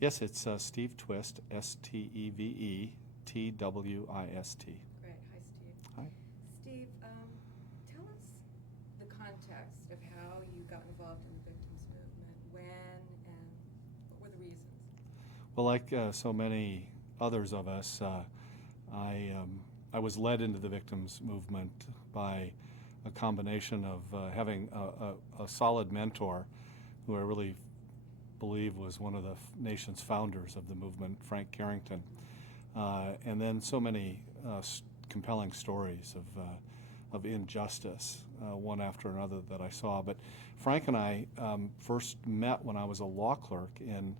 Yes, it's Steve Twist, Stevetwist. Great. Hi, Steve. Hi. Steve, tell us the context of how you got involved in the victims movement, when, and what were the reasons? Well, like so many others of us, I was led into the victims movement by a combination of having a solid mentor who I really believe was one of the nation's founders of the movement, Frank Carrington, and then so many compelling stories of injustice, one after another that I saw. But Frank and I first met when I was a law clerk in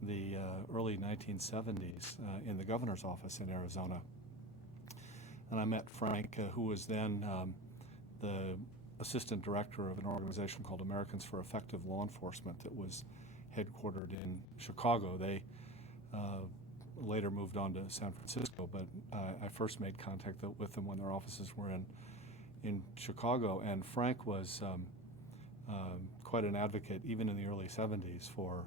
the early 1970s in the governor's office in Arizona. And I met Frank, who was then the assistant director of an organization called Americans for Effective Law Enforcement that was headquartered in Chicago. They later moved on to San Francisco, but I first made contact with them when their offices were in Chicago. And Frank was quite an advocate, even in the early 70s, for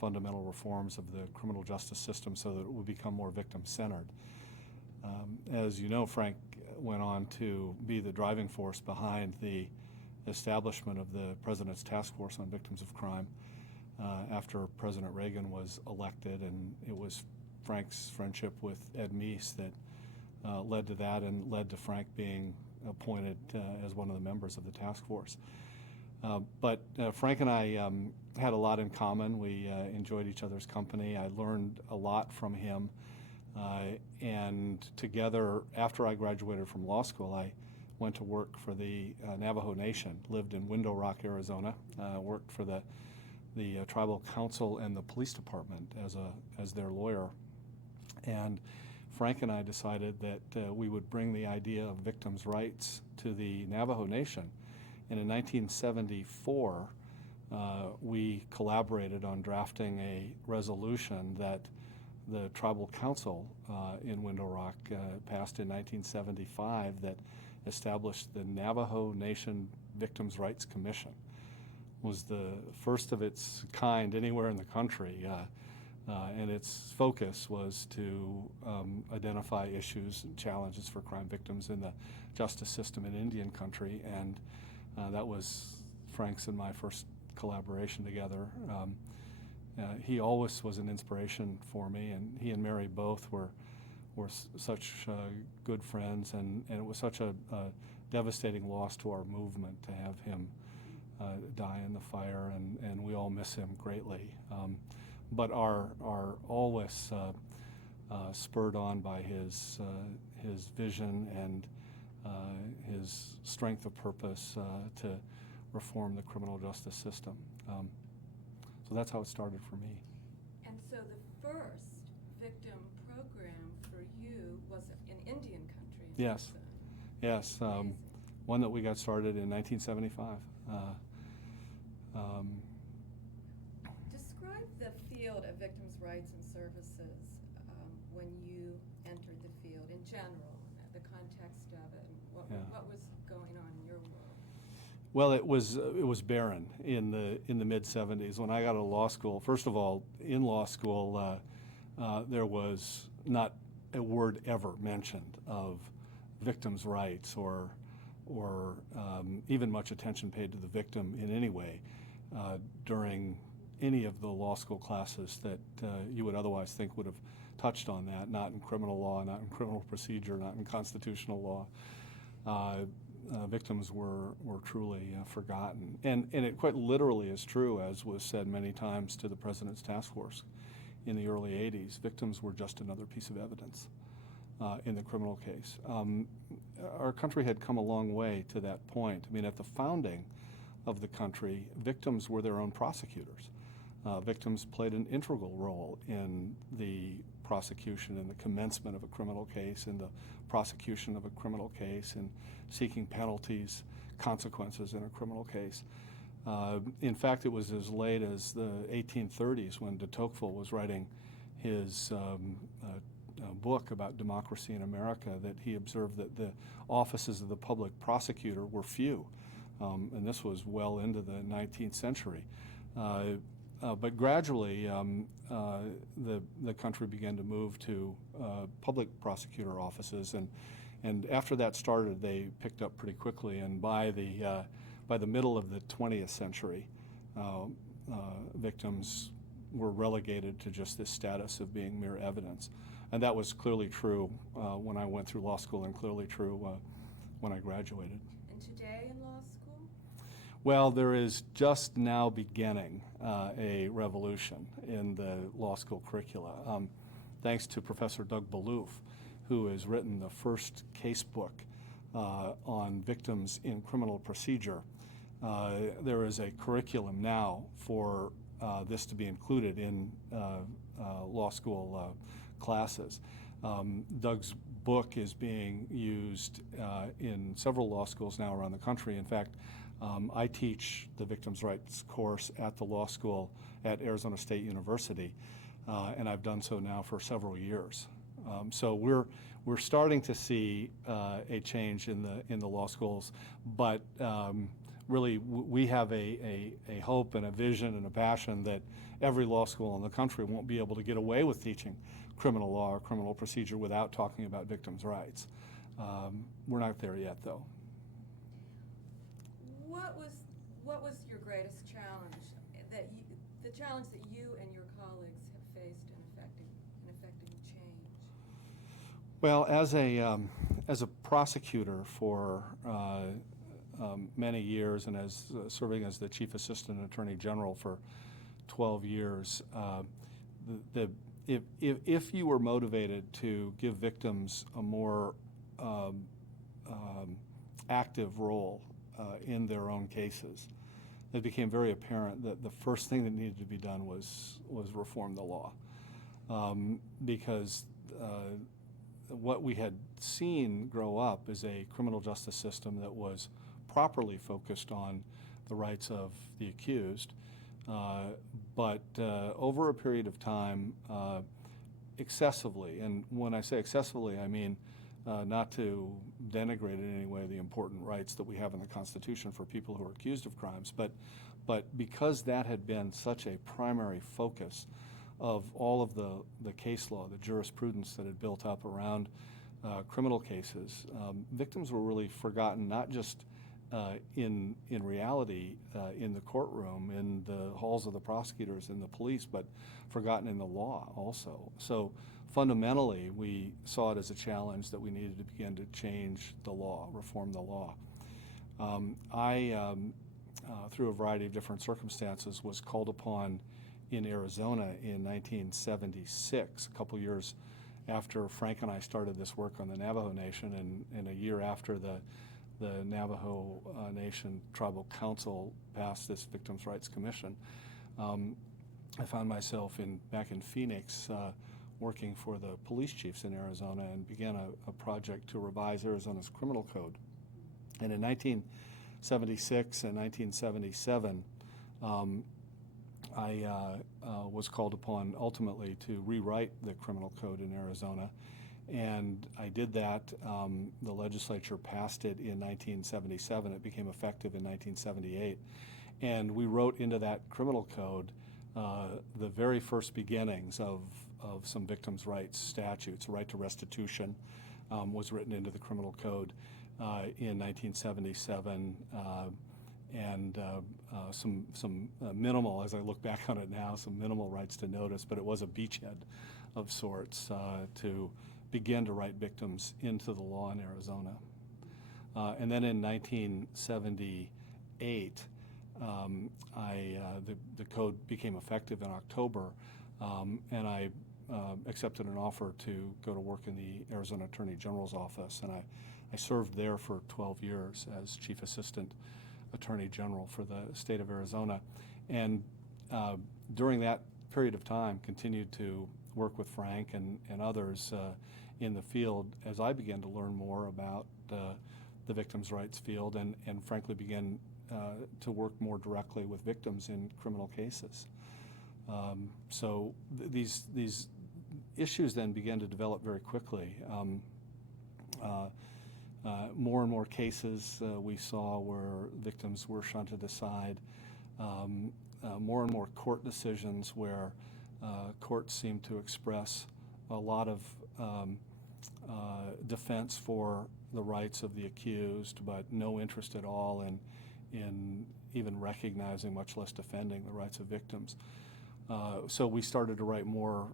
fundamental reforms of the criminal justice system so that it would become more victim-centered. As you know, Frank went on to be the driving force behind the establishment of the President's Task Force on Victims of Crime after President Reagan was elected, and it was Frank's friendship with Ed Meese that led to that and led to Frank being appointed as one of the members of the task force. But Frank and I had a lot in common. We enjoyed each other's company. I learned a lot from him. And together, after I graduated from law school, I went to work for the Navajo Nation, lived in Window Rock, Arizona, worked for the tribal council and the police department as their lawyer. And Frank and I decided that we would bring the idea of victims' rights to the Navajo Nation. And in 1974, we collaborated on drafting a resolution that the tribal council in Window Rock passed in 1975 that established the Navajo Nation Victims' Rights Commission. It was the first of its kind anywhere in the country, and its focus was to identify issues and challenges for crime victims in the justice system in Indian country, and that was Frank's and my first collaboration together. He always was an inspiration for me, and he and Mary both were such good friends, and it was such a devastating loss to our movement to have him die in the fire, and we all miss him greatly. But are always spurred on by his vision and his strength of purpose to reform the criminal justice system. So that's how it started for me. And so the first victim program for you was in Indian country. Yes. Yes. One that we got started in 1975. Describe the field of victims' rights and services when you entered the field in general, the context of it, and what was going on in your world. Well, it was barren in the mid-70s when I got out of law school. First of all, in law school, there was not a word ever mentioned of victims' rights or even much attention paid to the victim in any way during any of the law school classes that you would otherwise think would have touched on that. Not in criminal law, not in criminal procedure, not in constitutional law. Victims were truly forgotten. And it quite literally is true, as was said many times to the President's Task Force in the early 80s. Victims were just another piece of evidence in the criminal case. Our country had come a long way to that point. I mean, at the founding of the country, victims were their own prosecutors. Victims played an integral role in the prosecution and the commencement of a criminal case, in the prosecution of a criminal case, and seeking penalties, consequences in a criminal case. In fact, it was as late as the 1830s when de Tocqueville was writing his book about democracy in America that he observed that the offices of the public prosecutor were few. And this was well into the 19th century. but gradually, the country began to move to public prosecutor offices, and after that started, they picked up pretty quickly. And by the middle of the 20th century, victims were relegated to just this status of being mere evidence, and that was clearly true when I went through law school, and clearly true when I graduated. And today in law school? Well, there is just now beginning a revolution in the law school curricula, thanks to Professor Doug Balouf, who has written the first case book on victims in criminal procedure. There is a curriculum now for this to be included in law school classes. Doug's book is being used in several law schools now around the country. In fact, I teach the victims' rights course at the law school at Arizona State University, and I've done so now for several years. So we're starting to see a change in the law schools, but really we have a hope and a vision and a passion that every law school in the country won't be able to get away with teaching criminal law or criminal procedure without talking about victims' rights. We're not there yet, though. What was your greatest challenge the challenge that you and your colleagues have faced in effecting change? Well, as a prosecutor for many years, and as serving as the Chief Assistant Attorney General for 12 years, if you were motivated to give victims a more active role in their own cases, it became very apparent that the first thing that needed to be done was reform the law, because what we had seen grow up is a criminal justice system that was properly focused on the rights of the accused, but over a period of time, excessively, and when I say excessively, I mean not to denigrate in any way the important rights that we have in the Constitution for people who are accused of crimes, but because that had been such a primary focus of all of the case law, the jurisprudence that had built up around criminal cases, victims were really forgotten, not just in reality in the courtroom, in the halls of the prosecutors and the police, but forgotten in the law also. So fundamentally, we saw it as a challenge that we needed to begin to change the law, reform the law. Through a variety of different circumstances, was called upon in Arizona in 1976, a couple years after Frank and I started this work on the Navajo Nation, and a year after the Navajo Nation Tribal Council passed this Victims' Rights Commission. I found myself back in Phoenix working for the police chiefs in Arizona, and began a project to revise Arizona's criminal code. And in 1976 and 1977, I was called upon ultimately to rewrite the criminal code in Arizona, and I did that. The legislature passed it in 1977. It became effective in 1978, and we wrote into that criminal code the very first beginnings of some victims' rights statutes. Right to restitution was written into the criminal code in 1977, and some minimal, as I look back on it now, some minimal rights to notice, but it was a beachhead of sorts to begin to write victims into the law in Arizona. And then in 1978, the code became effective in October, and I accepted an offer to go to work in the Arizona Attorney General's office, and I served there for 12 years as Chief Assistant Attorney General for the state of Arizona, and during that period of time continued to work with Frank and others in the field as I began to learn more about the victims' rights field, and frankly began to work more directly with victims in criminal cases. So these issues then began to develop very quickly. More and more cases we saw where victims were shunted aside. more and more court decisions where courts seem to express a lot of defense for the rights of the accused, but no interest at all in even recognizing, much less defending, the rights of victims. So we started to write more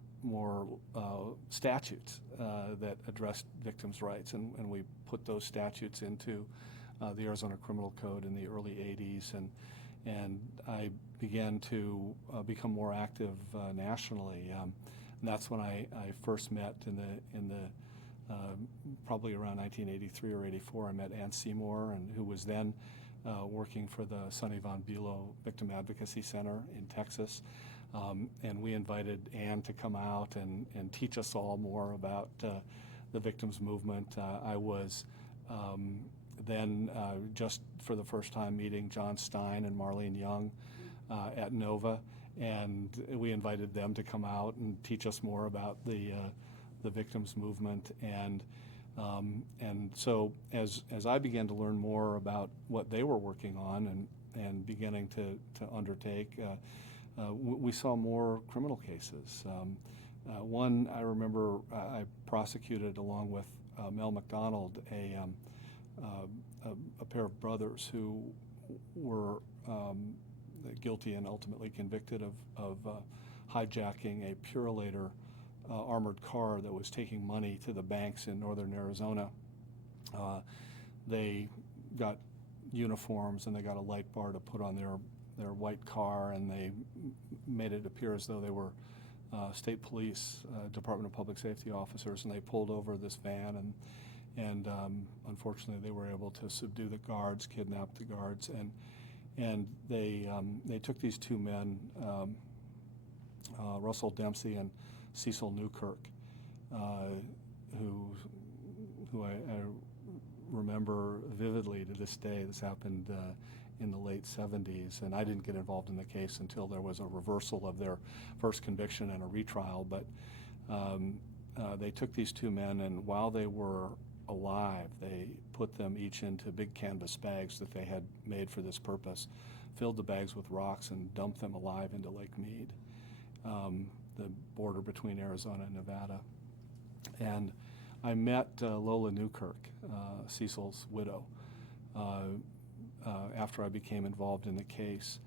statutes that addressed victims' rights, and we put those statutes into the Arizona Criminal Code in the early 80s, and I began to become more active nationally. And that's when I first met in the probably around 1983 or 84. I met Ann Seymour, and who was then working for the Sonny Von Bulow Victim Advocacy Center in Texas. And we invited Ann to come out and teach us all more about the victims movement. I was then just for the first time meeting John Stein and Marlene Young at Nova, and we invited them to come out and teach us more about the victims movement. And so as I began to learn more about what they were working on and beginning to undertake, we saw more criminal cases. One I remember I prosecuted along with Mel McDonald, a pair of brothers who were guilty and ultimately convicted of hijacking a Purolator armored car that was taking money to the banks in northern Arizona. They got uniforms and they got a light bar to put on their white car, and they made it appear as though they were state police, Department of Public Safety officers, and they pulled over this van, and unfortunately they were able to subdue the guards, kidnap the guards, and they took these two men, Russell Dempsey and Cecil Newkirk, who I remember vividly to this day. This happened in the late 70s, and I didn't get involved in the case until there was a reversal of their first conviction and a retrial. But they took these two men, and while they were alive, they put them each into big canvas bags that they had made for this purpose, filled the bags with rocks, and dumped them alive into Lake Mead, the border between Arizona and Nevada. And I met Lola Newkirk, Cecil's widow, after I became involved in the case.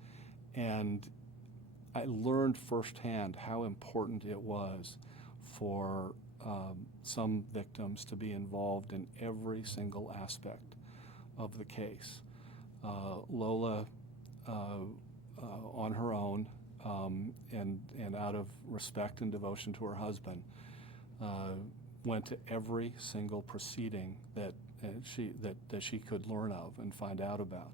And I learned firsthand how important it was for some victims to be involved in every single aspect of the case. Lola, on her own, and out of respect and devotion to her husband, went to every single proceeding that she could learn of and find out about.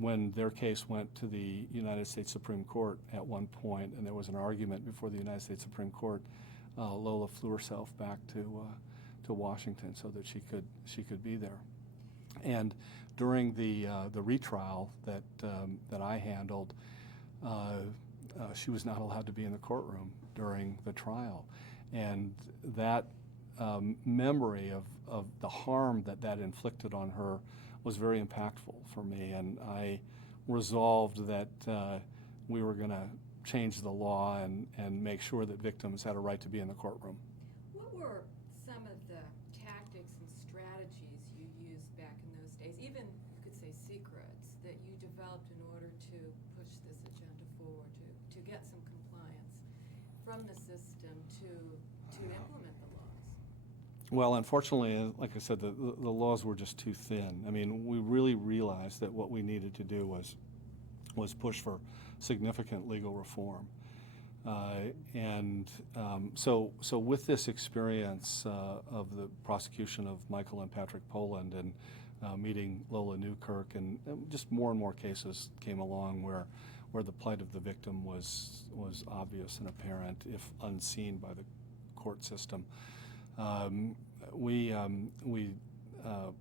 When their case went to the United States Supreme Court at one point, and there was an argument before the United States Supreme Court, Lola flew herself back to Washington so that she could be there. And during the retrial that I handled, she was not allowed to be in the courtroom during the trial, and that memory of the harm that inflicted on her was very impactful for me, and I resolved that we were going to change the law and make sure that victims had a right to be in the courtroom. What were some of the tactics and strategies you used back in those days, even you could say secrets, that you developed in order to push this agenda forward, to get some compliance from the system to implement the laws? Well, unfortunately, like I said, the laws were just too thin. I mean, we really realized that what we needed to do was push for significant legal reform. So with this experience of the prosecution of Michael and Patrick Poland and meeting Lola Newkirk, and just more and more cases came along where the plight of the victim was obvious and apparent, if unseen by the court system. We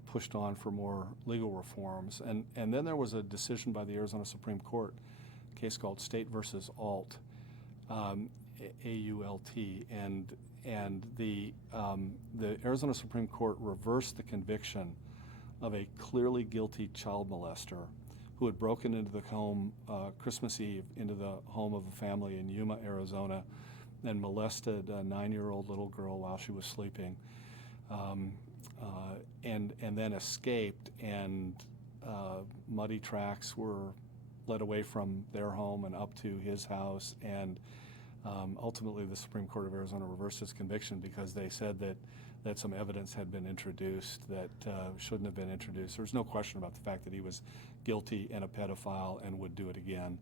pushed on for more legal reforms, and then there was a decision by the Arizona Supreme Court, a case called State versus Alt, A-U-L-T, and the Arizona Supreme Court reversed the conviction of a clearly guilty child molester who had broken into the home Christmas Eve, into the home of a family in Yuma, Arizona, and molested a 9-year-old little girl while she was sleeping, and then escaped, and muddy tracks were led away from their home and up to his house, and ultimately the Supreme Court of Arizona reversed his conviction because they said that some evidence had been introduced that shouldn't have been introduced. There's no question about the fact that he was guilty and a pedophile and would do it again.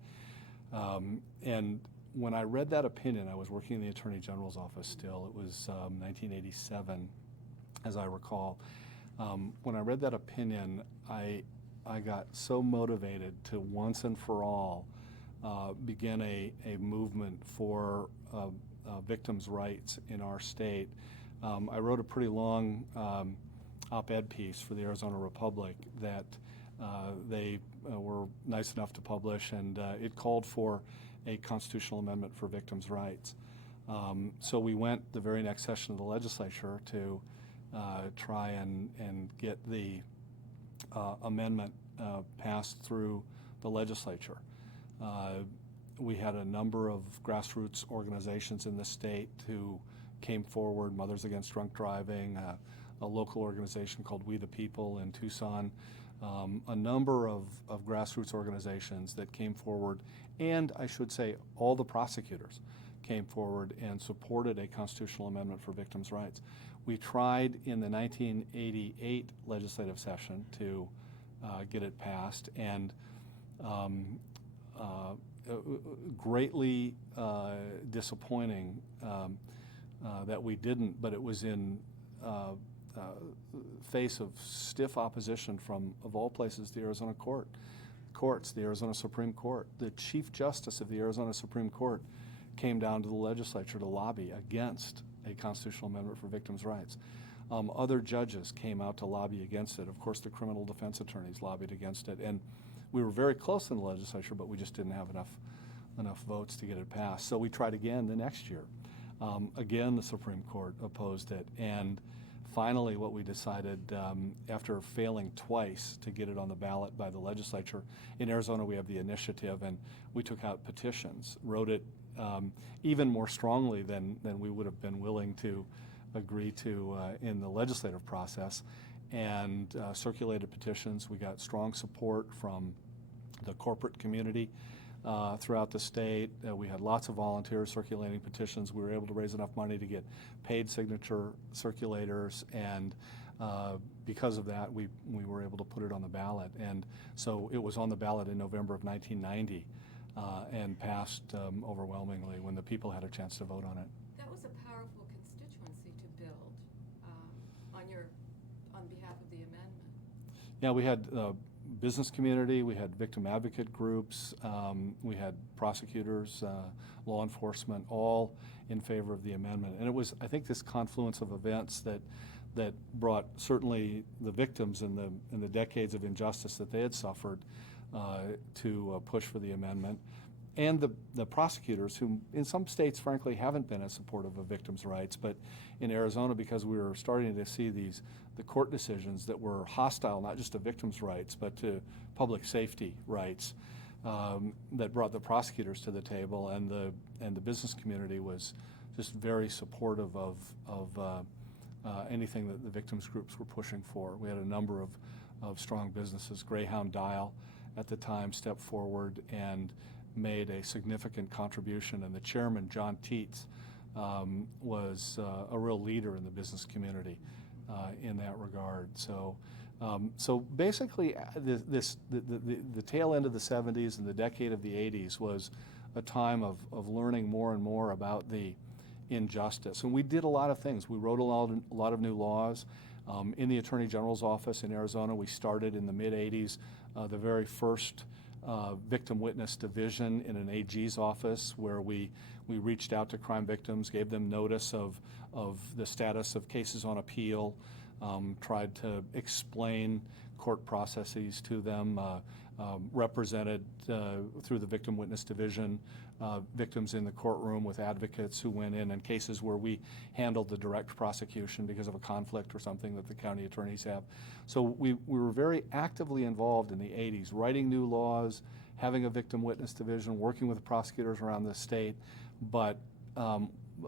And when I read that opinion, I was working in the Attorney General's office still. It was 1987, as I recall. When I read that opinion, I got so motivated to once and for all begin a movement for victims' rights in our state. I wrote a pretty long op-ed piece for the Arizona Republic that they were nice enough to publish, and it called for a constitutional amendment for victims' rights. So we went the very next session of the legislature to try and get the amendment passed through the legislature. We had a number of grassroots organizations in the state who came forward, Mothers Against Drunk Driving, a local organization called We the People in Tucson, a number of grassroots organizations that came forward, and I should say all the prosecutors came forward and supported a constitutional amendment for victims' rights. We tried in the 1988 legislative session to get it passed, and greatly disappointing that we didn't, but it was in face of stiff opposition from, of all places, the Arizona courts, the Arizona Supreme Court. The Chief Justice of the Arizona Supreme Court came down to the legislature to lobby against a constitutional amendment for victims' rights. Other judges came out to lobby against it. Of course, the criminal defense attorneys lobbied against it, and we were very close in the legislature, but we just didn't have enough votes to get it passed. So we tried again the next year. Again, the Supreme Court opposed it, and finally what we decided, after failing twice to get it on the ballot by the legislature, in Arizona we have the initiative, and we took out petitions, wrote it even more strongly than we would have been willing to agree to in the legislative process, and circulated petitions. We got strong support from the corporate community throughout the state. We had lots of volunteers circulating petitions. We were able to raise enough money to get paid signature circulators, and because of that, we were able to put it on the ballot. And so it was on the ballot in November of 1990 and passed overwhelmingly when the people had a chance to vote on it. That was a powerful constituency to build on behalf of the amendment. Yeah, we had business community, we had victim advocate groups, we had prosecutors, law enforcement, all in favor of the amendment. And it was, I think, this confluence of events that brought certainly the victims in the decades of injustice that they had suffered to push for the amendment, and the prosecutors, who in some states, frankly, haven't been as supportive of victims' rights, but in Arizona, because we were starting to see the court decisions that were hostile not just to victims' rights, but to public safety rights, that brought the prosecutors to the table, and the business community was just very supportive of anything that the victims groups were pushing for. We had a number of strong businesses. Greyhound Dial at the time stepped forward and made a significant contribution, and the chairman, John Tietz, was a real leader in the business community in that regard. So basically, the tail end of the 70s and the decade of the 80s was a time of learning more and more about the injustice. And we did a lot of things. We wrote a lot of new laws. In the Attorney General's office in Arizona, we started in the mid-80s the very first victim witness division in an AG's office, where we reached out to crime victims, gave them notice of the status of cases on appeal, tried to explain court processes to them, represented through the Victim Witness Division, victims in the courtroom with advocates who went in cases where we handled the direct prosecution because of a conflict or something that the county attorneys have. So we were very actively involved in the 80s, writing new laws, having a Victim Witness Division, working with prosecutors around the state, but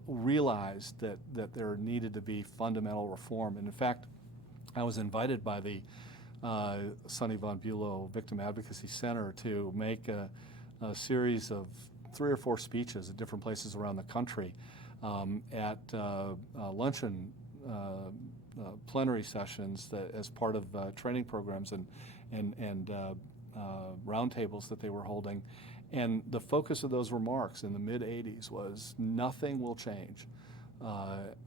realized that there needed to be fundamental reform. And in fact, I was invited by the Sonny Von Bulow Victim Advocacy Center to make a series of 3 or 4 speeches at different places around the country at luncheon plenary sessions as part of training programs and roundtables that they were holding. And the focus of those remarks in the mid-'80s was nothing will change.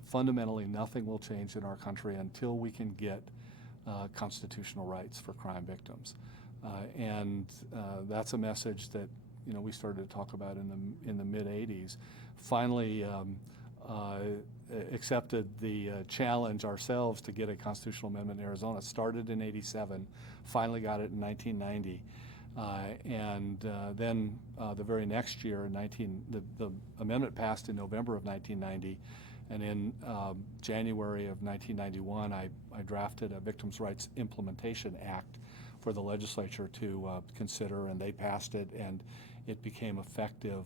Fundamentally, nothing will change in our country until we can get constitutional rights for crime victims. And that's a message that we started to talk about in the mid-'80s. Finally accepted the challenge ourselves to get a constitutional amendment in Arizona. Started in '87, finally got it in 1990. And then the very next year, the amendment passed in November of 1990, and in January of 1991, I drafted a Victims' Rights Implementation Act for the legislature to consider, and they passed it, and it became effective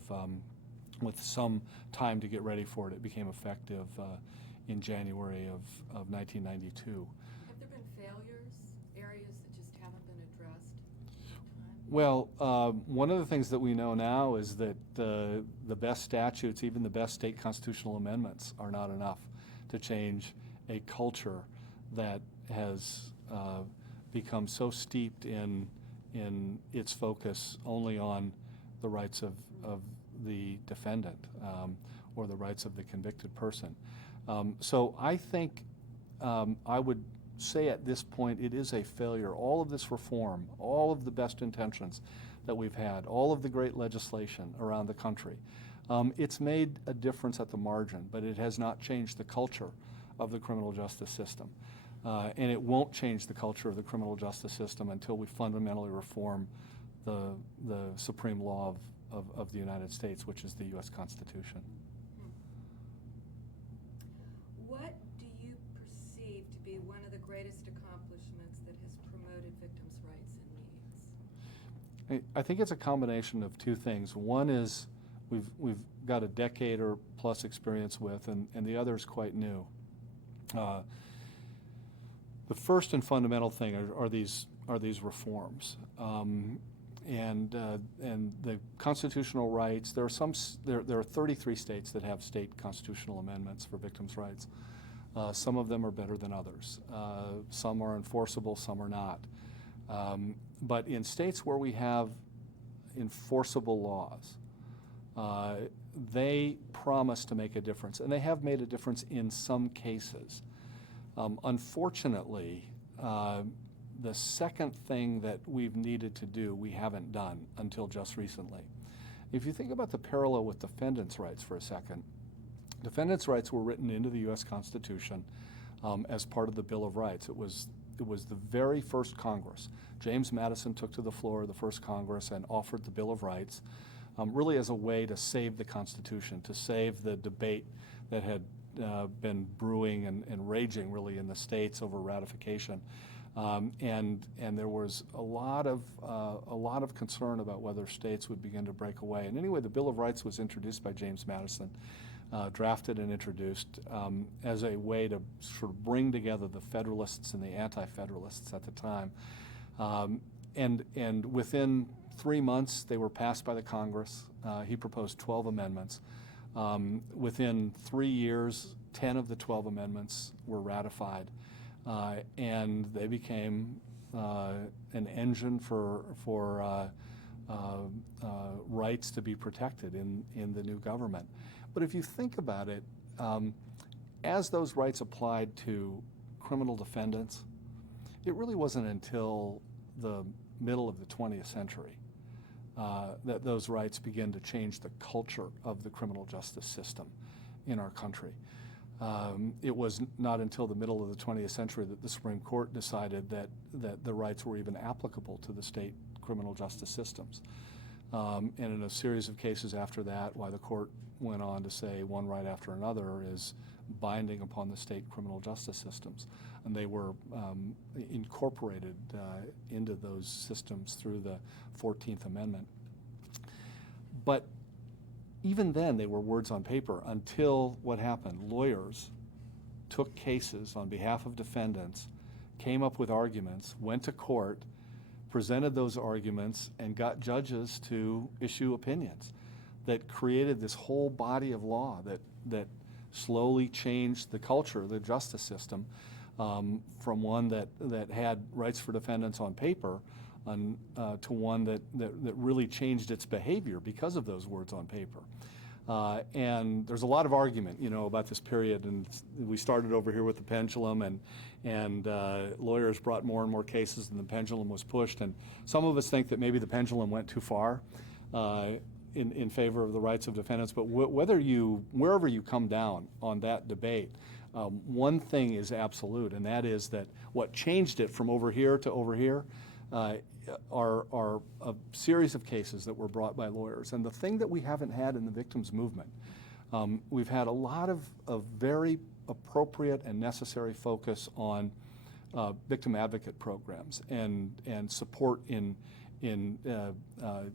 with some time to get ready for it. It became effective in January of 1992. Have there been failures, areas that just haven't been addressed? Well, one of the things that we know now is that the best statutes, even the best state constitutional amendments, are not enough to change a culture that has become so steeped in its focus only on the rights of the defendant or the rights of the convicted person. So I think I would say at this point it is a failure. All of this reform, all of the best intentions that we've had, all of the great legislation around the country, it's made a difference at the margin, but it has not changed the culture of the criminal justice system. And it won't change the culture of the criminal justice system until we fundamentally reform the supreme law of the United States, which is the U.S. Constitution. What do you perceive to be one of the greatest accomplishments that has promoted victims' rights and needs? I think it's a combination of 2 things. One is we've got a decade or plus experience with, and the other is quite new. The first and fundamental thing are these reforms. And the constitutional rights, there are 33 states that have state constitutional amendments for victims' rights. Some of them are better than others. Some are enforceable, some are not. But in states where we have enforceable laws, they promise to make a difference, and they have made a difference in some cases. Unfortunately, the second thing that we've needed to do, we haven't done until just recently. If you think about the parallel with defendants' rights for a second, defendants' rights were written into the U.S. Constitution as part of the Bill of Rights. It was the very first Congress. James Madison took to the floor of the first Congress and offered the Bill of Rights, really as a way to save the Constitution, to save the debate that had been brewing and raging really in the states over ratification. And there was a lot of concern about whether states would begin to break away. And anyway, the Bill of Rights was introduced by James Madison, drafted and introduced as a way to sort of bring together the Federalists and the Anti-Federalists at the time. And within 3 months, they were passed by the Congress. He proposed 12 amendments. Within 3 years, 10 of the 12 amendments were ratified. And they became an engine for rights to be protected in the new government. But if you think about it, as those rights applied to criminal defendants, it really wasn't until the middle of the 20th century that those rights began to change the culture of the criminal justice system in our country. It was not until the middle of the 20th century that the Supreme Court decided that the rights were even applicable to the state criminal justice systems. And in a series of cases after that, why the court went on to say one right after another is binding upon the state criminal justice systems. And they were incorporated into those systems through the 14th Amendment. But even then, they were words on paper until what happened? Lawyers took cases on behalf of defendants, came up with arguments, went to court, presented those arguments, and got judges to issue opinions that created this whole body of law that slowly changed the culture of the justice system from one that had rights for defendants on paper to one that really changed its behavior because of those words on paper. And there's a lot of argument, about this period, and we started over here with the pendulum, and lawyers brought more and more cases, and the pendulum was pushed. And some of us think that maybe the pendulum went too far in favor of the rights of defendants. But wherever you come down on that debate, one thing is absolute, and that is that what changed it from over here to over here are a series of cases that were brought by lawyers. And the thing that we haven't had in the victims movement, we've had a lot of very appropriate and necessary focus on victim advocate programs and support in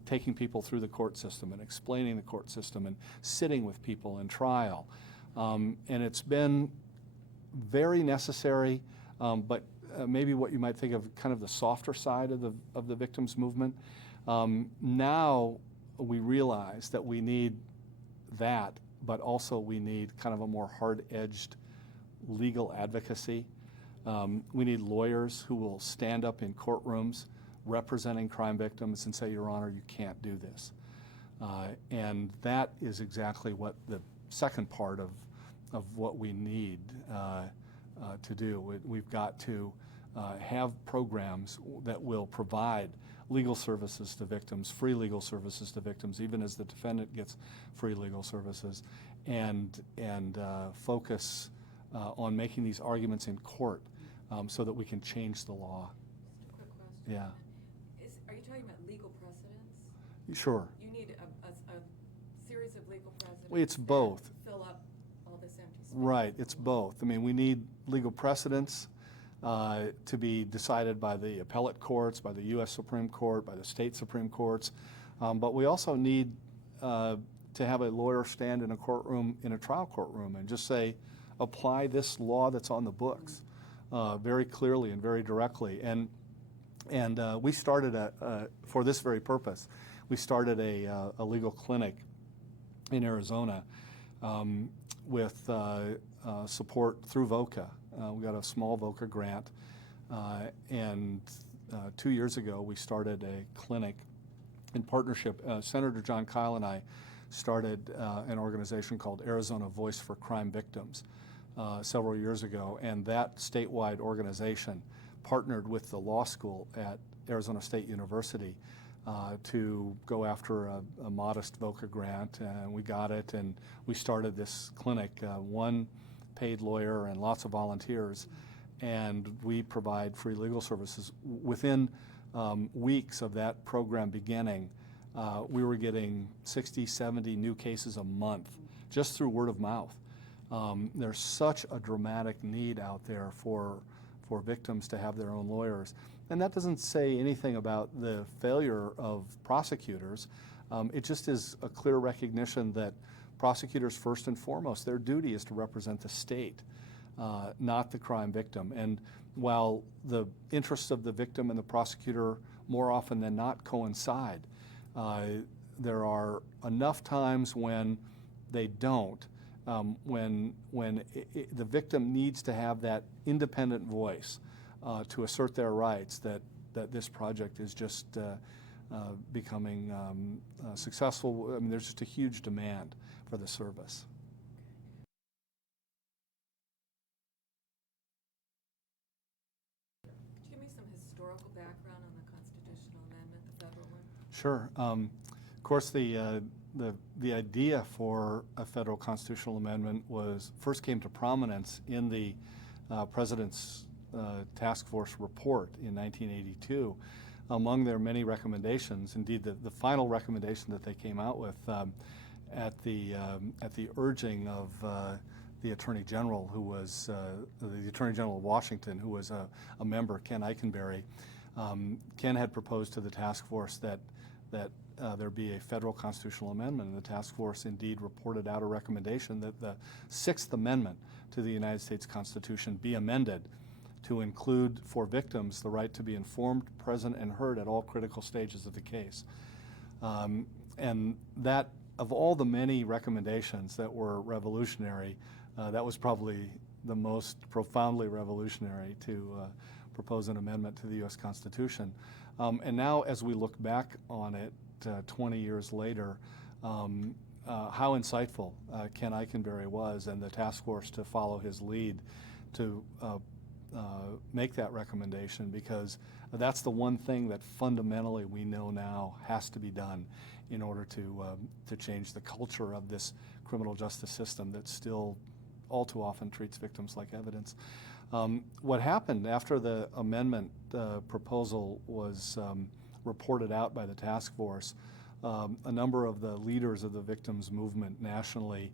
taking people through the court system and explaining the court system and sitting with people in trial. And it's been very necessary, but maybe what you might think of kind of the softer side of the victims movement. Now we realize that we need that, but also we need kind of a more hard-edged legal advocacy. We need lawyers who will stand up in courtrooms representing crime victims and say, Your Honor, you can't do this. And that is exactly what the second part of what we need to do. We've got to have programs that will provide legal services to victims, free legal services to victims, even as the defendant gets free legal services, and focus on making these arguments in court so that we can change the law. Just a quick question. Yeah. Are you talking about legal precedents? Sure. You need a series of legal precedents. Well, it's both. That fill up all this empty space. Right, it's both. I mean, we need legal precedents to be decided by the appellate courts, by the U.S. Supreme Court, by the state Supreme Courts, but we also need to have a lawyer stand in a courtroom, in a trial courtroom, and just say, apply this law that's on the books very clearly and very directly. And we started for this very purpose. We started a legal clinic in Arizona with support through VOCA. We got a small VOCA grant, and 2 years ago we started a clinic in partnership. Senator John Kyle and I started an organization called Arizona Voice for Crime Victims several years ago, and that statewide organization partnered with the law school at Arizona State University to go after a modest VOCA grant, and we got it, and we started this clinic, one paid lawyer and lots of volunteers, and we provide free legal services. Within weeks of that program beginning, we were getting 60, 70 new cases a month just through word of mouth. There's such a dramatic need out there for victims to have their own lawyers. And that doesn't say anything about the failure of prosecutors. It just is a clear recognition that prosecutors, first and foremost, their duty is to represent the state, not the crime victim. And while the interests of the victim and the prosecutor more often than not coincide, there are enough times when they don't, when the victim needs to have that independent voice to assert their rights, that this project is just becoming successful. I mean, there's just a huge demand for the service. Could you give me some historical background on the constitutional amendment, the federal one? Sure. Of course, the idea for a federal constitutional amendment first came to prominence in the President's Task Force report in 1982. among their many recommendations, indeed the final recommendation that they came out with at the urging of the Attorney General, who was the Attorney General of Washington, who was a member, Ken Eikenberry. Ken had proposed to the task force that there be a federal constitutional amendment, and the task force indeed reported out a recommendation that the Sixth Amendment to the United States Constitution be amended to include for victims the right to be informed, present, and heard at all critical stages of the case. And that, of all the many recommendations that were revolutionary, that was probably the most profoundly revolutionary, to propose an amendment to the U.S. Constitution. And now, as we look back on it 20 years later, how insightful Ken Eikenberry was, and the task force to follow his lead to make that recommendation, because that's the one thing that fundamentally we know now has to be done in order to change the culture of this criminal justice system that still all too often treats victims like evidence. What happened after the amendment proposal was reported out by the task force, a number of the leaders of the victims movement nationally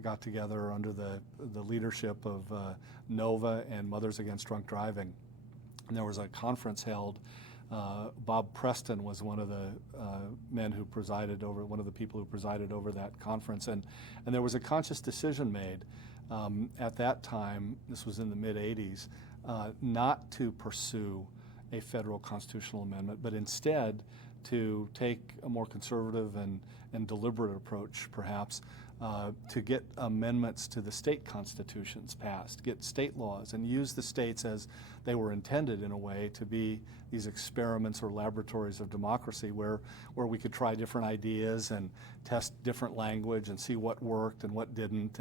got together under the leadership of NOVA and Mothers Against Drunk Driving. And there was a conference held. Bob Preston was one of the men who presided over, one of the people who presided over that conference. And there was a conscious decision made at that time, this was in the mid-'80s, not to pursue a federal constitutional amendment, but instead to take a more conservative and deliberate approach, perhaps, to get amendments to the state constitutions passed, get state laws, and use the states as they were intended, in a way, to be these experiments or laboratories of democracy where we could try different ideas and test different language and see what worked and what didn't.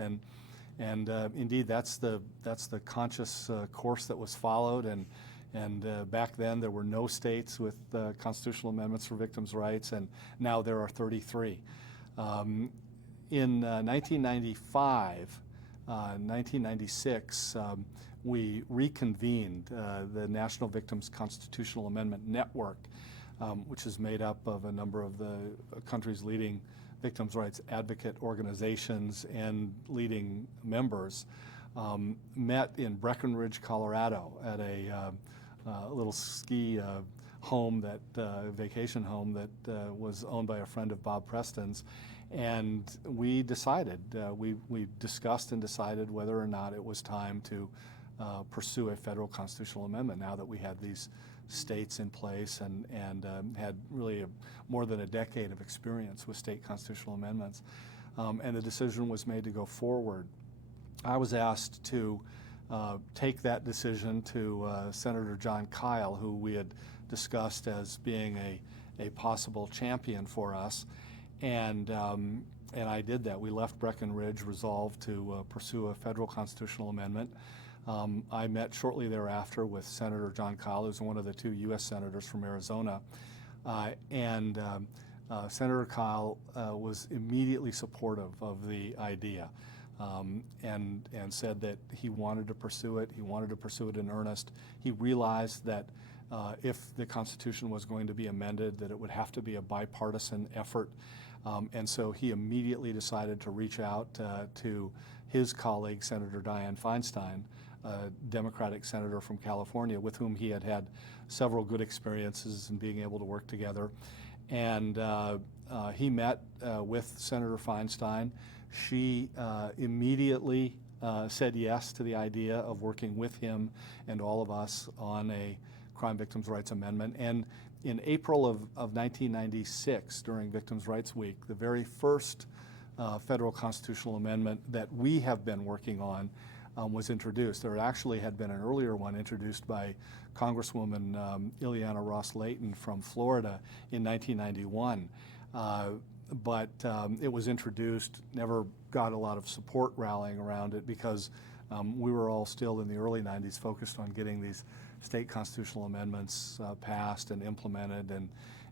And indeed, that's the conscious course that was followed. And back then, there were no states with constitutional amendments for victims' rights, and now there are 33. In 1995, 1996, we reconvened the National Victims Constitutional Amendment Network, which is made up of a number of the country's leading victims' rights advocate organizations and leading members, met in Breckenridge, Colorado, at a little ski home, vacation home that was owned by a friend of Bob Preston's. And we decided, we discussed and decided whether or not it was time to pursue a federal constitutional amendment, now that we had these states in place and had really more than a decade of experience with state constitutional amendments. And the decision was made to go forward. I was asked to take that decision to Senator John Kyle, who we had discussed as being a possible champion for us. And I did that. We left Breckenridge resolved to pursue a federal constitutional amendment. I met shortly thereafter with Senator John Kyle, who's one of the two U.S. senators from Arizona. Senator Kyle was immediately supportive of the idea, and said that he wanted to pursue it. He wanted to pursue it in earnest. He realized that if the Constitution was going to be amended, that it would have to be a bipartisan effort. And so he immediately decided to reach out to his colleague, Senator Dianne Feinstein, a Democratic senator from California, with whom he had had several good experiences in being able to work together. And he met with Senator Feinstein. She immediately said yes to the idea of working with him and all of us on a Crime Victims' Rights Amendment. And in April of 1996, during Victims' Rights Week, the very first federal constitutional amendment that we have been working on was introduced. There actually had been an earlier one introduced by Congresswoman Ileana Ross-Layton from Florida in 1991. But it was introduced, never got a lot of support rallying around it, because we were all still in the early 90s focused on getting these state constitutional amendments passed and implemented,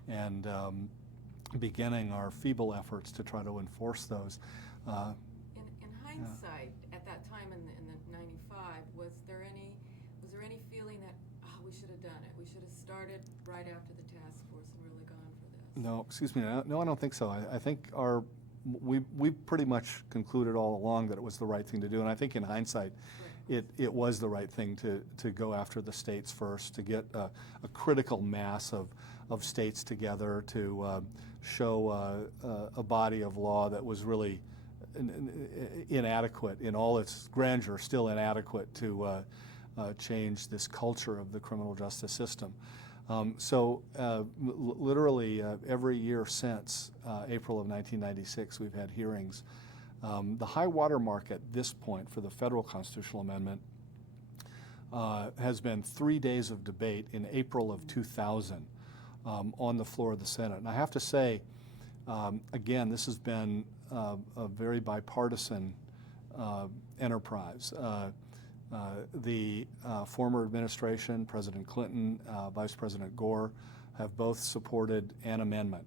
and beginning our feeble efforts to try to enforce those. In hindsight, at that time in the 95, was there any feeling that, oh, we should have done it, we should have started right after the No, excuse me. No, I don't think so. I think we pretty much concluded all along that it was the right thing to do, and I think in hindsight, it was the right thing to go after the states first, to get a critical mass of states together to show a body of law that was really inadequate in all its grandeur, still inadequate to change this culture of the criminal justice system. Literally every year since April of 1996, we've had hearings. The high water mark at this point for the federal constitutional amendment has been 3 days of debate in April of 2000 on the floor of the Senate. And I have to say, again, this has been a very bipartisan enterprise. The former administration, President Clinton, Vice President Gore, have both supported an amendment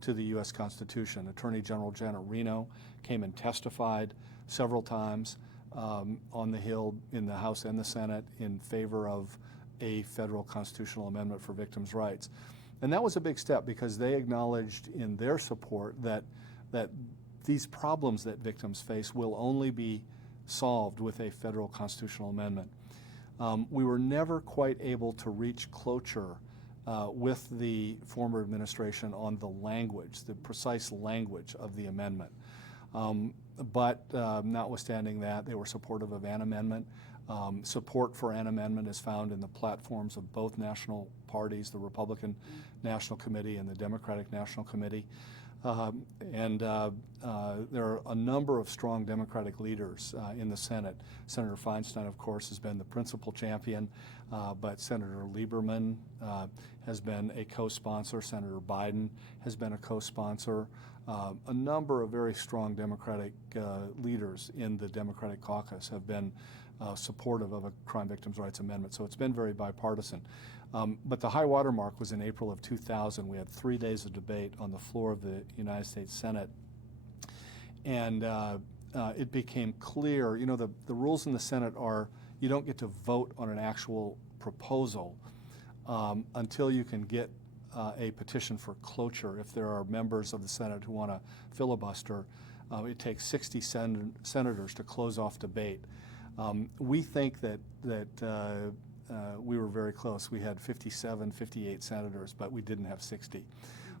to the U.S. Constitution. Attorney General Janet Reno came and testified several times on the Hill in the House and the Senate in favor of a federal constitutional amendment for victims' rights. And that was a big step because they acknowledged in their support that these problems that victims face will only be solved with a federal constitutional amendment. We were never quite able to reach cloture with the former administration on the language, the precise language of the amendment. But notwithstanding that, they were supportive of an amendment. Support for an amendment is found in the platforms of both national parties, the Republican National Committee and the Democratic National Committee. There are a number of strong Democratic leaders in the Senate. Senator Feinstein, of course, has been the principal champion, but Senator Lieberman has been a co-sponsor. Senator Biden has been a co-sponsor. A number of very strong Democratic leaders in the Democratic caucus have been supportive of a crime victims' rights amendment. So it's been very bipartisan. But the high water mark was in April of 2000. We had 3 days of debate on the floor of the United States Senate. And it became clear, you know, the rules in the Senate are you don't get to vote on an actual proposal until you can get a petition for cloture. If there are members of the Senate who want to filibuster, it takes 60 senators to close off debate. We think that we were very close. We had 57, 58 senators, but we didn't have 60.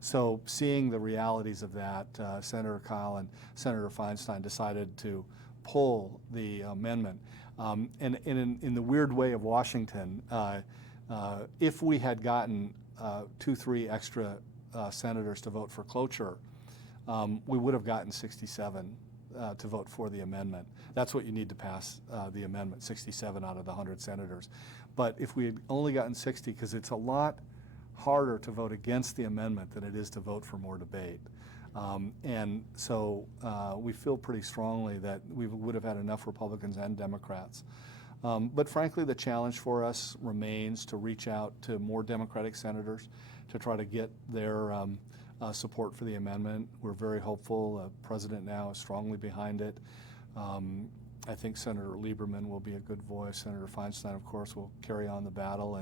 So seeing the realities of that, Senator Kyl and Senator Feinstein decided to pull the amendment. And in the weird way of Washington, if we had gotten 2-3 extra senators to vote for cloture, we would have gotten 67 to vote for the amendment. That's what you need to pass the amendment, 67 out of the 100 senators. But if we had only gotten 60, because it's a lot harder to vote against the amendment than it is to vote for more debate. And so we feel pretty strongly that we would have had enough Republicans and Democrats. But frankly, the challenge for us remains to reach out to more Democratic senators to try to get their support for the amendment. We're very hopeful. The president now is strongly behind it. I think Senator Lieberman will be a good voice. Senator Feinstein, of course, will carry on the battle,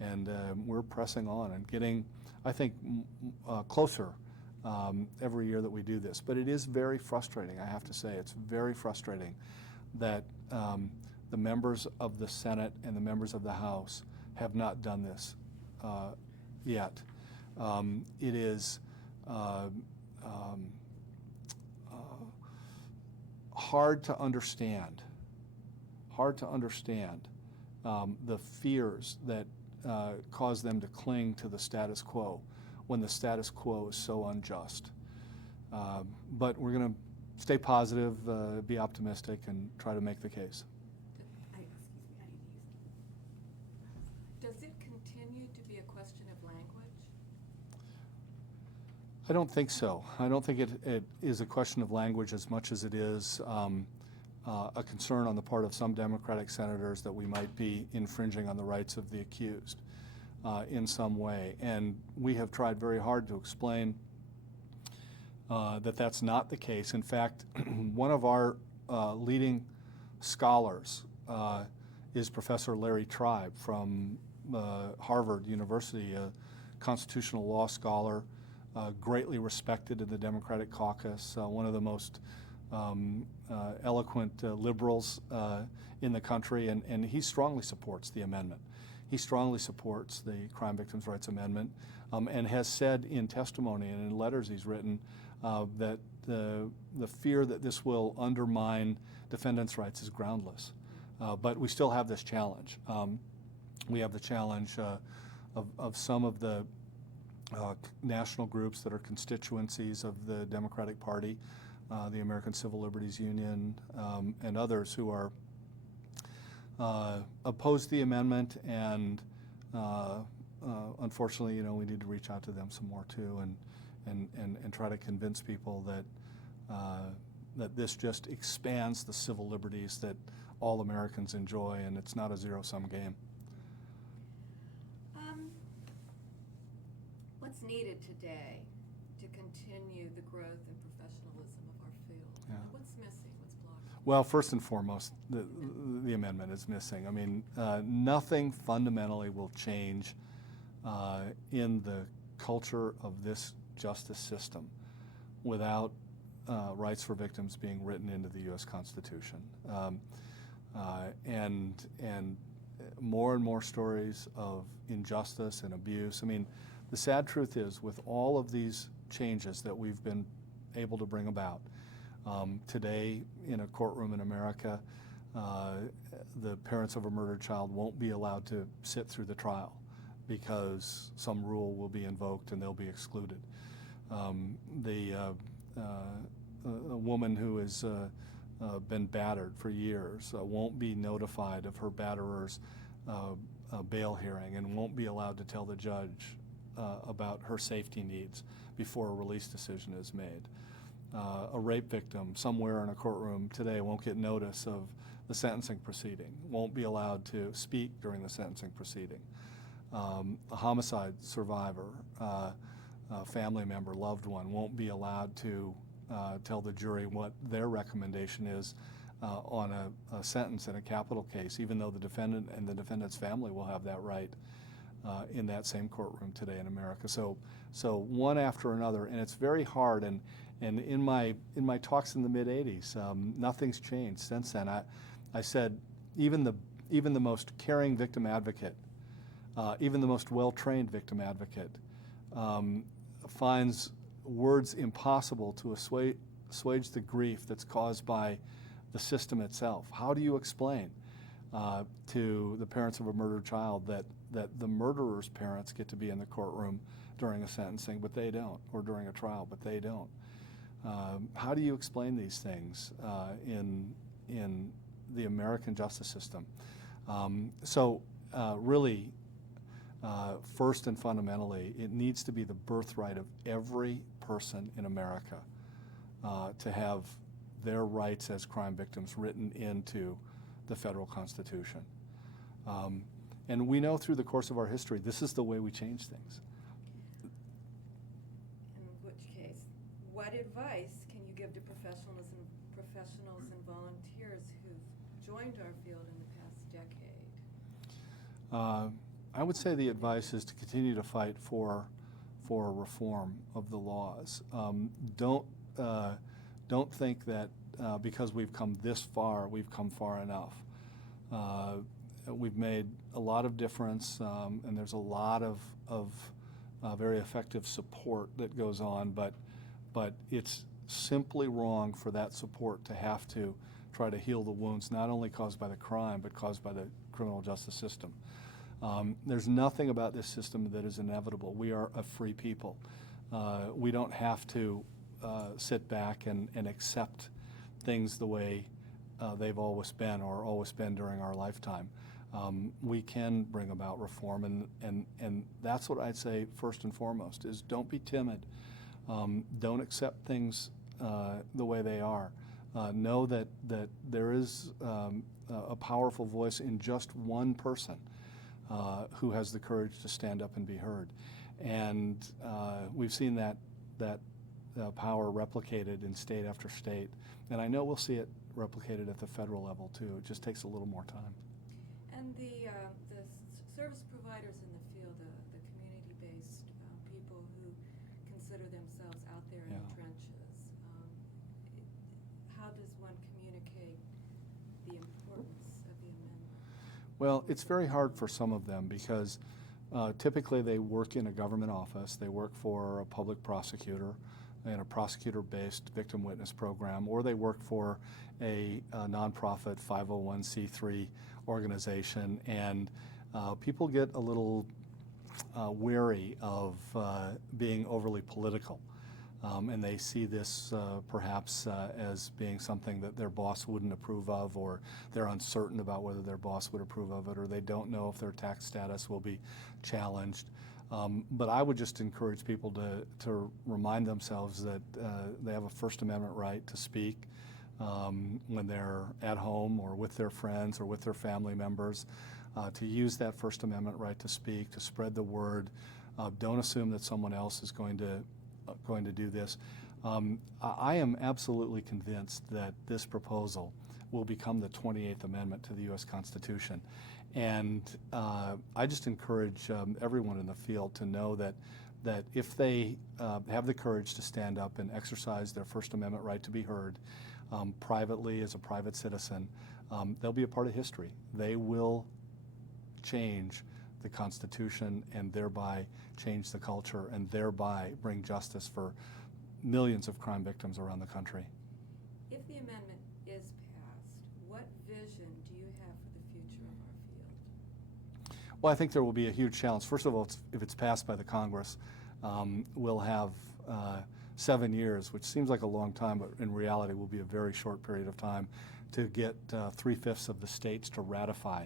and we're pressing on and getting, I think, closer every year that we do this. But it is very frustrating, I have to say. It's very frustrating that the members of the Senate and the members of the House have not done this yet. It is hard to understand the fears that cause them to cling to the status quo when the status quo is so unjust. But we're going to stay positive, be optimistic, and try to make the case. Does it continue to be a question of language? I don't think so. I don't think it is a question of language as much as it is a concern on the part of some Democratic senators that we might be infringing on the rights of the accused in some way. And we have tried very hard to explain that that's not the case. In fact, one of our leading scholars is Professor Larry Tribe from Harvard University, a constitutional law scholar, greatly respected in the Democratic caucus, one of the most eloquent liberals in the country, and he strongly supports the amendment. He strongly supports the Crime Victims' Rights Amendment, and has said in testimony and in letters he's written that the fear that this will undermine defendants' rights is groundless. But we still have this challenge. We have the challenge of some of the national groups that are constituencies of the Democratic Party, the American Civil Liberties Union, and others who are opposed the amendment, and unfortunately, you know, we need to reach out to them some more too, and try to convince people that that this just expands the civil liberties that all Americans enjoy, and it's not a zero-sum game. What's needed today to continue the growth and professionalism of our field? Yeah. What's missing? What's blocking? Well, first and foremost, the amendment is missing. I mean, nothing fundamentally will change in the culture of this justice system without rights for victims being written into the U.S. Constitution. And more and more stories of injustice and abuse. I mean, the sad truth is, with all of these changes that we've been able to bring about, today in a courtroom in America, the parents of a murdered child won't be allowed to sit through the trial because some rule will be invoked and they'll be excluded. A woman who has been battered for years won't be notified of her batterer's bail hearing and won't be allowed to tell the judge about her safety needs before a release decision is made. A rape victim somewhere in a courtroom today won't get notice of the sentencing proceeding, won't be allowed to speak during the sentencing proceeding. A homicide survivor, a family member, loved one, won't be allowed to tell the jury what their recommendation is on a sentence in a capital case, even though the defendant and the defendant's family will have that right in that same courtroom today in America. So one after another, and it's very hard. And in my talks in the mid-'80s, nothing's changed since then. I said even the most caring victim advocate, even the most well-trained victim advocate, finds words impossible to assuage the grief that's caused by the system itself. How do you explain to the parents of a murdered child that the murderer's parents get to be in the courtroom during a sentencing, but they don't, or during a trial, but they don't? How do you explain these things in the American justice system? Really, first and fundamentally, it needs to be the birthright of every person in America to have their rights as crime victims written into the federal Constitution. And we know through the course of our history, this is the way we change things. In which case, what advice can you give to professionals and volunteers who've joined our field in the past decade? I would say the advice is to continue to fight for reform of the laws. Don't think that because we've come this far, we've come far enough. We've made a lot of difference, and there's a lot of very effective support that goes on, but it's simply wrong for that support to have to try to heal the wounds not only caused by the crime, but caused by the criminal justice system. There's nothing about this system that is inevitable. We are a free people. We don't have to sit back and accept things the way they've always been, or always been during our lifetime. We can bring about reform, and that's what I'd say first and foremost is don't be timid. Don't accept things the way they are. Know that there is a powerful voice in just one person who has the courage to stand up and be heard. And we've seen that power replicated in state after state. And I know we'll see it replicated at the federal level too. It just takes a little more time. And the service providers in the field, the community-based people who can consider themselves out there in Yeah. the trenches. How does one communicate the importance of the amendment? Well, it's very hard for some of them because typically they work in a government office. They work for a public prosecutor in a prosecutor-based victim witness program, or they work for a nonprofit 501c3 organization. And people get a little wary of being overly political. And they see this perhaps as being something that their boss wouldn't approve of, or they're uncertain about whether their boss would approve of it, or they don't know if their tax status will be challenged. But I would just encourage people to remind themselves that they have a First Amendment right to speak when they're at home or with their friends or with their family members, to use that First Amendment right to speak, to spread the word. Don't assume that someone else is going to do this. I am absolutely convinced that this proposal will become the 28th Amendment to the U.S. Constitution. And I just encourage everyone in the field to know that if they have the courage to stand up and exercise their First Amendment right to be heard privately as a private citizen, they'll be a part of history. They will change the Constitution and thereby change the culture and thereby bring justice for millions of crime victims around the country. If the amendment is passed, what vision do you have for the future of our field? Well, I think there will be a huge challenge. First of all, if it's passed by the Congress, we'll have 7 years, which seems like a long time, but in reality will be a very short period of time to get 3/5 of the states to ratify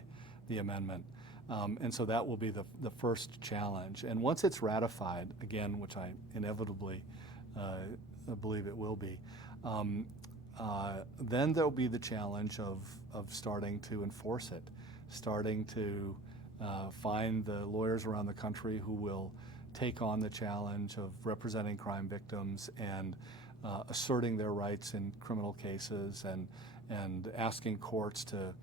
the amendment. And so that will be the first challenge. And once it's ratified, again, which I inevitably believe it will be, then there'll be the challenge of starting to enforce it, starting to find the lawyers around the country who will take on the challenge of representing crime victims and asserting their rights in criminal cases and asking courts to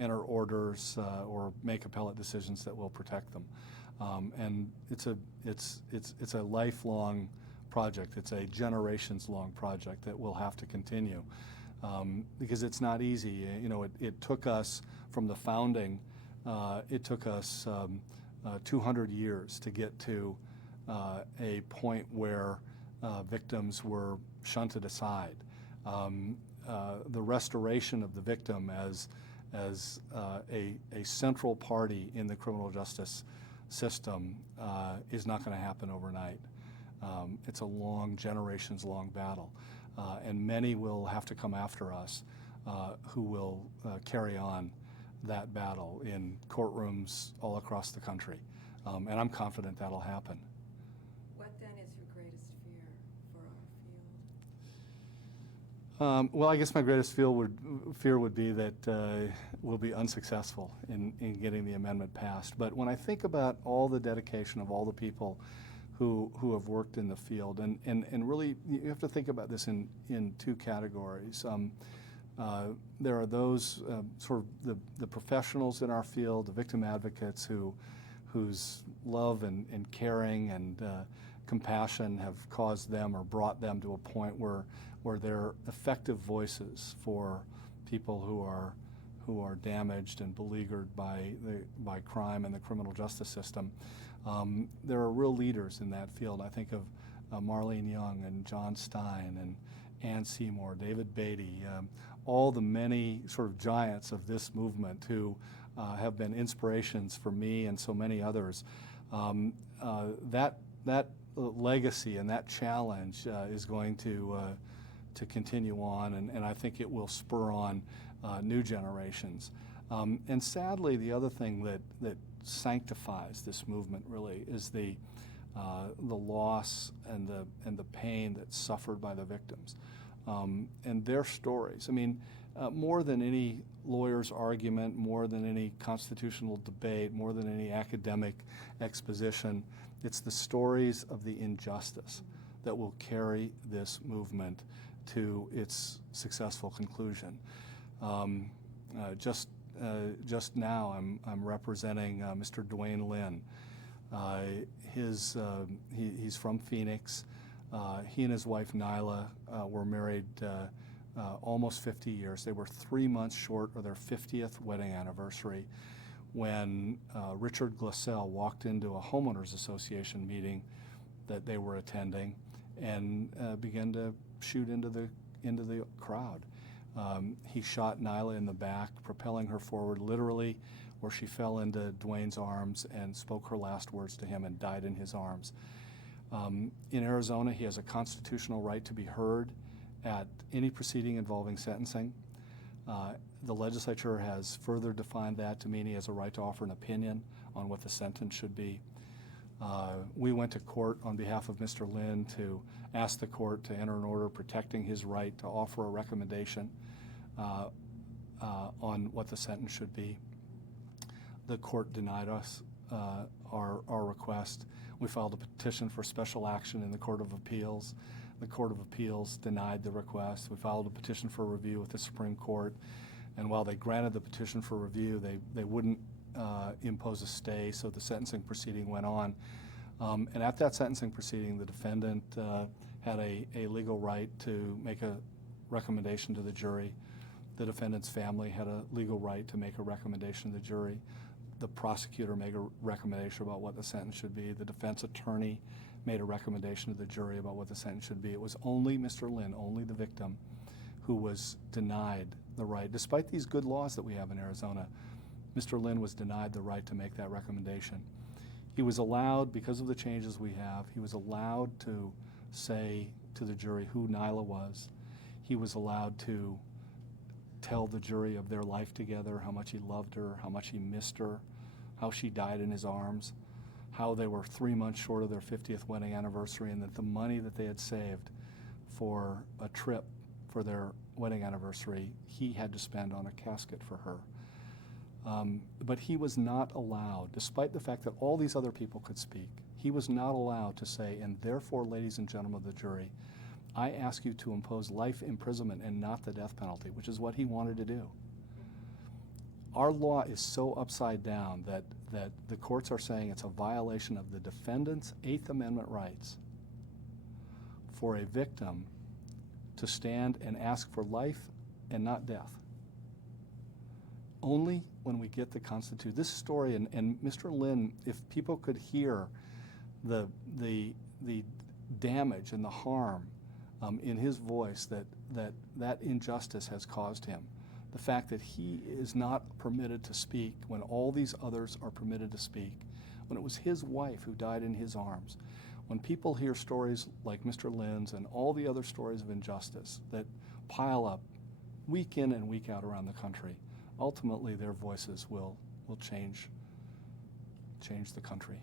enter orders or make appellate decisions that will protect them. And it's a lifelong project. It's a generations-long project that will have to continue because it's not easy. You know, it took us from the founding. It took us 200 years to get to a point where victims were shunted aside. The restoration of the victim as a central party in the criminal justice system is not going to happen overnight. It's a long, generations-long battle, and many will have to come after us who will carry on that battle in courtrooms all across the country, and I'm confident that'll happen. What then is your greatest fear for our field? Well, I guess my greatest fear would be that we'll be unsuccessful in getting the amendment passed. But when I think about all the dedication of all the people who have worked in the field, and really you have to think about this in two categories. There are those sort of the professionals in our field, the victim advocates whose love and caring and compassion have caused them or brought them to a point where they're effective voices for people who are damaged and beleaguered by crime and the criminal justice system. There are real leaders in that field. I think of Marlene Young and John Stein and Ann Seymour, David Beatty, all the many sort of giants of this movement who have been inspirations for me and so many others. That legacy and that challenge is going to continue on, and I think it will spur on new generations. And sadly, the other thing that sanctifies this movement really is the loss and the pain that's suffered by the victims and their stories. I mean, more than any lawyer's argument, more than any constitutional debate, more than any academic exposition, it's the stories of the injustice that will carry this movement to its successful conclusion. Just now, I'm representing Mr. Dwayne Lynn, He's from Phoenix. He and his wife Nyla were married almost 50 years. They were 3 months short of their 50th wedding anniversary when Richard Glassell walked into a homeowners association meeting that they were attending and began to shoot into the crowd. He shot Nyla in the back, propelling her forward literally, where she fell into Dwayne's arms and spoke her last words to him and died in his arms. In Arizona, he has a constitutional right to be heard at any proceeding involving sentencing. The legislature has further defined that to mean he has a right to offer an opinion on what the sentence should be. We went to court on behalf of Mr. Lynn to ask the court to enter an order protecting his right to offer a recommendation on what the sentence should be. The court denied us our request. We filed a petition for special action in the Court of Appeals. The Court of Appeals denied the request. We filed a petition for review with the Supreme Court, and while they granted the petition for review, they wouldn't impose a stay, so the sentencing proceeding went on. And at that sentencing proceeding, the defendant had a legal right to make a recommendation to the jury. The defendant's family had a legal right to make a recommendation to the jury. The prosecutor made a recommendation about what the sentence should be. The defense attorney made a recommendation to the jury about what the sentence should be. It was only Mr. Lynn, only the victim, who was denied the right. Despite these good laws that we have in Arizona, Mr. Lynn was denied the right to make that recommendation. He was allowed, because of the changes we have, he was allowed to say to the jury who Nyla was. He was allowed to tell the jury of their life together, how much he loved her, how much he missed her, how she died in his arms, how they were 3 months short of their 50th wedding anniversary, and that the money that they had saved for a trip for their wedding anniversary, he had to spend on a casket for her. But he was not allowed, despite the fact that all these other people could speak, he was not allowed to say, and therefore, ladies and gentlemen of the jury, I ask you to impose life imprisonment and not the death penalty, which is what he wanted to do. Our law is so upside down that the courts are saying it's a violation of the defendant's Eighth Amendment rights for a victim to stand and ask for life and not death. Only when we get the Constitution. This story, and Mr. Lynn, if people could hear the damage and the harm in his voice that injustice has caused him, the fact that he is not permitted to speak when all these others are permitted to speak, when it was his wife who died in his arms, when people hear stories like Mr. Lynn's and all the other stories of injustice that pile up week in and week out around the country, ultimately their voices will change the country.